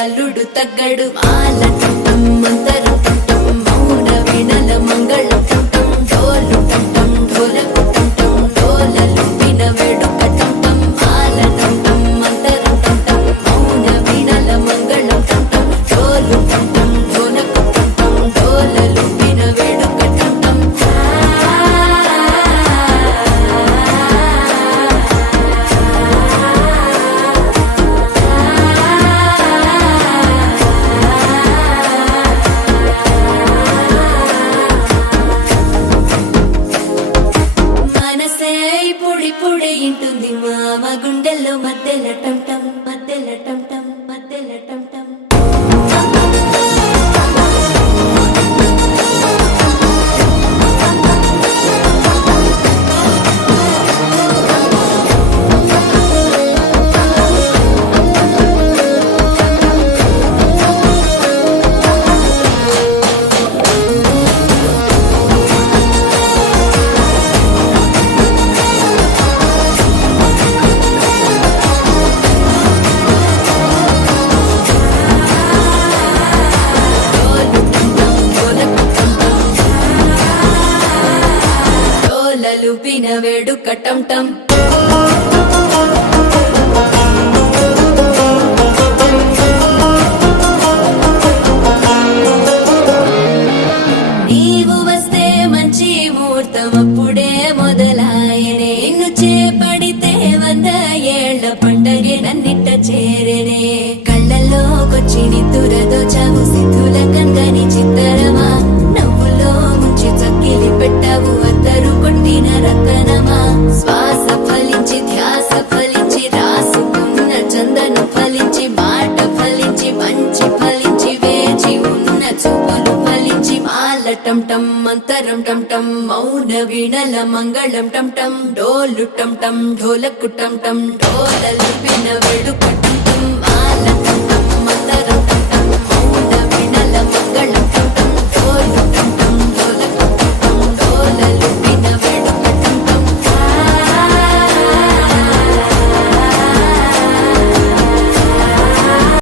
అల్లుడు తగ్గడు మాల టం మంతరం టం మౌన వీణల మంగళం టం డోలు టం ఢోలకు టం డోలలు విన వేడుక టం మాల టం మంతరం టం మౌన వీణల మంగళం టం డోలు టం ఢోలకు టం డోలలు విన వేడుక టం పొడి ఇంటుంది మామ గుండెల్లో మధ్యల టం టం మధ్యల టం టం మధ్యల టం టం లుపిన వేడుక టం టం నీవు వస్తే మంచి ముహూర్తం అప్పుడే మొదలాయనే నిన్ను చేపడితే 100 ఏళ్ల పండగే నన్నిట్ట చేరేనే కళ్ళల్లోకొచ్చి నిద్దురదో చావు సిద్ధుల కందని చిత్తరమా నవ్వులో ముంచి చక్కిలి పెట్టావు అందరూ కొట్టిన రతనమా శ్వాస ఫలించి ధ్యాస ఫలించి రాసుకున్న చందనం ఫలించి మాట ఫలించి మంచి ఫలించి వేచి ఉన్న చూపులు ఫలించి మాల టం టం మంతరం టం టం మౌన వీణల మంగళం టం టం డోలు టం టం ఢోలకు టం టం డోలలు విన వేడుక